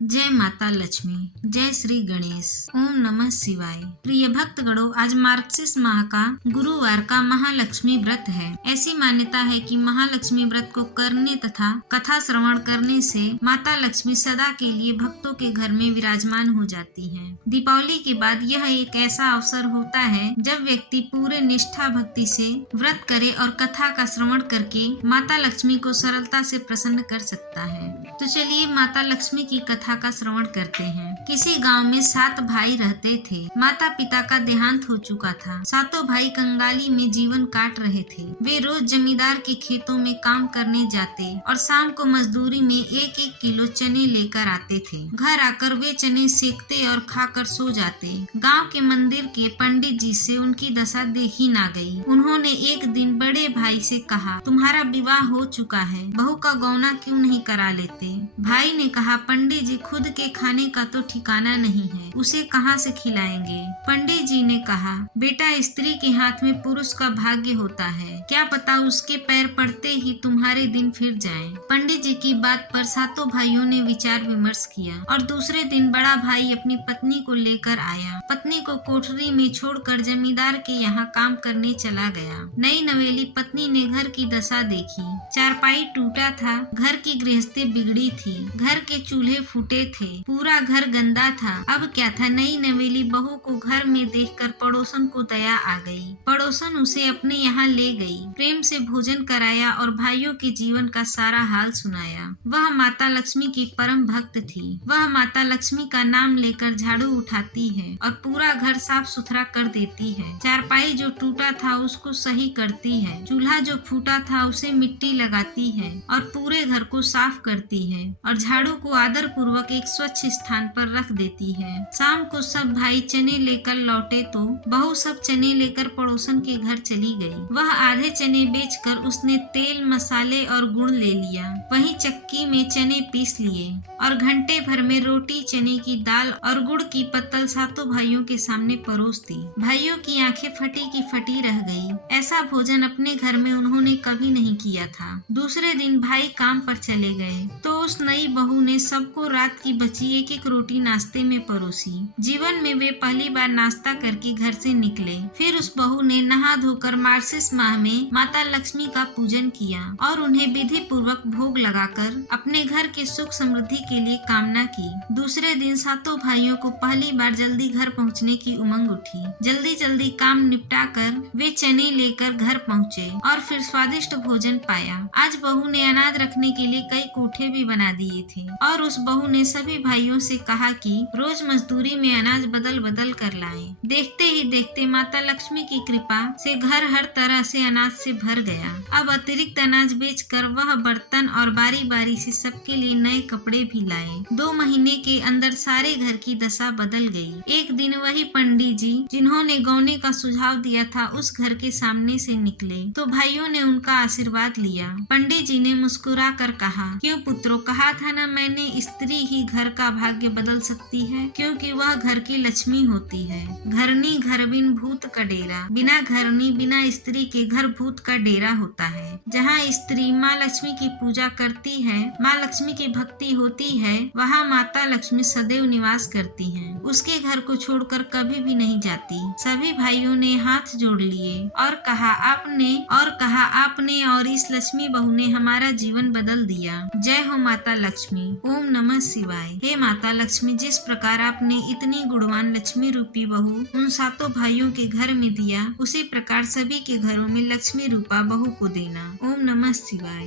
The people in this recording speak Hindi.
जय माता लक्ष्मी, जय श्री गणेश। ओम नमः शिवाय। प्रिय भक्तगणों, आज मार्गशीर्ष माह का गुरुवार का महालक्ष्मी व्रत है। ऐसी मान्यता है कि महालक्ष्मी व्रत को करने तथा कथा श्रवण करने से माता लक्ष्मी सदा के लिए भक्तों के घर में विराजमान हो जाती हैं। दीपावली के बाद यह एक ऐसा अवसर होता है जब व्यक्ति पूरे निष्ठा भक्ति से व्रत करे और कथा का श्रवण करके माता लक्ष्मी को सरलता से प्रसन्न कर सकता है। तो चलिए माता लक्ष्मी की कथा का श्रवण करते हैं। किसी गांव में 7 भाई रहते थे। माता पिता का देहांत हो चुका था। सातों भाई कंगाली में जीवन काट रहे थे। वे रोज जमींदार के खेतों में काम करने जाते और शाम को मजदूरी में 1-1 किलो चने लेकर आते थे। घर आकर वे चने सेकते और खाकर सो जाते। गांव के मंदिर के पंडित जी से उनकी दशा देखी ना गई। उन्होंने एक दिन बड़े भाई से कहा, तुम्हारा विवाह हो चुका है, बहू का गौना क्यों नहीं करा लेते? भाई ने कहा, पंडित जी, खुद के खाने का तो ठिकाना नहीं है, उसे कहाँ से खिलाएंगे? पंडित जी ने कहा, बेटा, स्त्री के हाथ में पुरुष का भाग्य होता है, क्या पता उसके पैर पड़ते ही तुम्हारे दिन फिर जाएं। पंडित जी की बात पर सातों भाइयों ने विचार विमर्श किया और दूसरे दिन बड़ा भाई अपनी पत्नी को लेकर आया। पत्नी को कोठरी में छोड़कर जमींदार के यहाँ काम करने चला गया। नई नवेली पत्नी ने घर की दशा देखी। चारपाई टूटा था, घर की गृहस्थी बिगड़ी थी, घर के चूल्हे फूटे थे, पूरा घर गंदा था। अब क्या था, नई नवेली बहू को घर में देखकर पड़ोसन को दया आ गई। पड़ोसन उसे अपने यहाँ ले गई, प्रेम से भोजन कराया और भाइयों के जीवन का सारा हाल सुनाया। वह माता लक्ष्मी की परम भक्त थी। वह माता लक्ष्मी का नाम लेकर झाड़ू उठाती है और पूरा घर साफ सुथरा कर देती है। चारपाई जो टूटा था उसको सही करती है, चूल्हा जो फूटा था उसे मिट्टी लगाती है और पूरे घर को साफ करती है और झाड़ू को आदर पूर्वक एक स्वच्छ स्थान पर रख देती है। शाम को सब भाई चने लेकर लौटे तो बहू सब चने लेकर पड़ोसन के घर चली गई। वह आधे चने बेचकर उसने तेल, मसाले और गुड़ ले लिया। वहीं चक्की में चने पीस लिए और घंटे भर में रोटी, चने की दाल और गुड़ की पत्तल सातों भाइयों के सामने परोस दी। भाइयों की आंखें फटी की फटी रह गई। ऐसा भोजन अपने घर में उन्होंने कभी नहीं किया था। दूसरे दिन भाई काम पर चले गए तो उस नई बहू ने सबको रात की बची 1-1 रोटी नाश्ते में परोसी। जीवन में वे पहली बार नाश्ता करके घर से निकले। फिर उस बहू ने नहा धोकर मार्गशीर्ष माह में माता लक्ष्मी का पूजन किया और उन्हें विधि पूर्वक भोग लगाकर अपने घर के सुख समृद्धि के लिए कामना की। दूसरे दिन सातों भाइयों को पहली बार जल्दी घर पहुंचने की उमंग उठी। जल्दी जल्दी काम निपटा कर वे चने लेकर घर पहुँचे और फिर स्वादिष्ट भोजन पाया। आज बहू ने अनाज रखने के लिए कई कोठे भी बना दिए थे और उस बहू ने सभी भाइयों से कहा कि रोज मजदूरी में अनाज बदल बदल कर लाएं। देखते ही देखते माता लक्ष्मी की कृपा से घर हर तरह से अनाज से भर गया। अब अतिरिक्त अनाज बेचकर वह बर्तन और बारी बारी से सबके लिए नए कपड़े भी लाए। 2 महीने के अंदर सारे घर की दशा बदल गई। एक दिन वही पंडित जी जिन्होंने गौने का सुझाव दिया था उस घर के सामने से निकले तो भाइयों ने उनका आशीर्वाद लिया। पंडित जी ने मुस्कुरा कर कहा, क्यों पुत्रों, कहा था ना मैंने, स्त्री ही घर का भाग्य बदल सकती है, क्योंकि वह घर की लक्ष्मी होती है। घरनी घर बिन भूत का डेरा, बिना घरनी बिना स्त्री के घर भूत का डेरा होता है। जहाँ स्त्री माँ लक्ष्मी की पूजा करती है, माँ लक्ष्मी की भक्ति होती है, वहाँ माता लक्ष्मी सदैव निवास करती हैं। उसके घर को छोड़कर कभी भी नहीं जाती। सभी भाइयों ने हाथ जोड़ लिए और कहा आपने और इस लक्ष्मी बहू ने हमारा जीवन बदल दिया। जय हो माता लक्ष्मी। ओम नमः शिवाय। हे माता लक्ष्मी, जिस प्रकार आपने इतनी गुणवान लक्ष्मी रूपी बहू उन सातों भाइयों के घर में दिया, उसी प्रकार सभी के घरों में लक्ष्मी रूपा बहू को देना। ओम नमः शिवाय।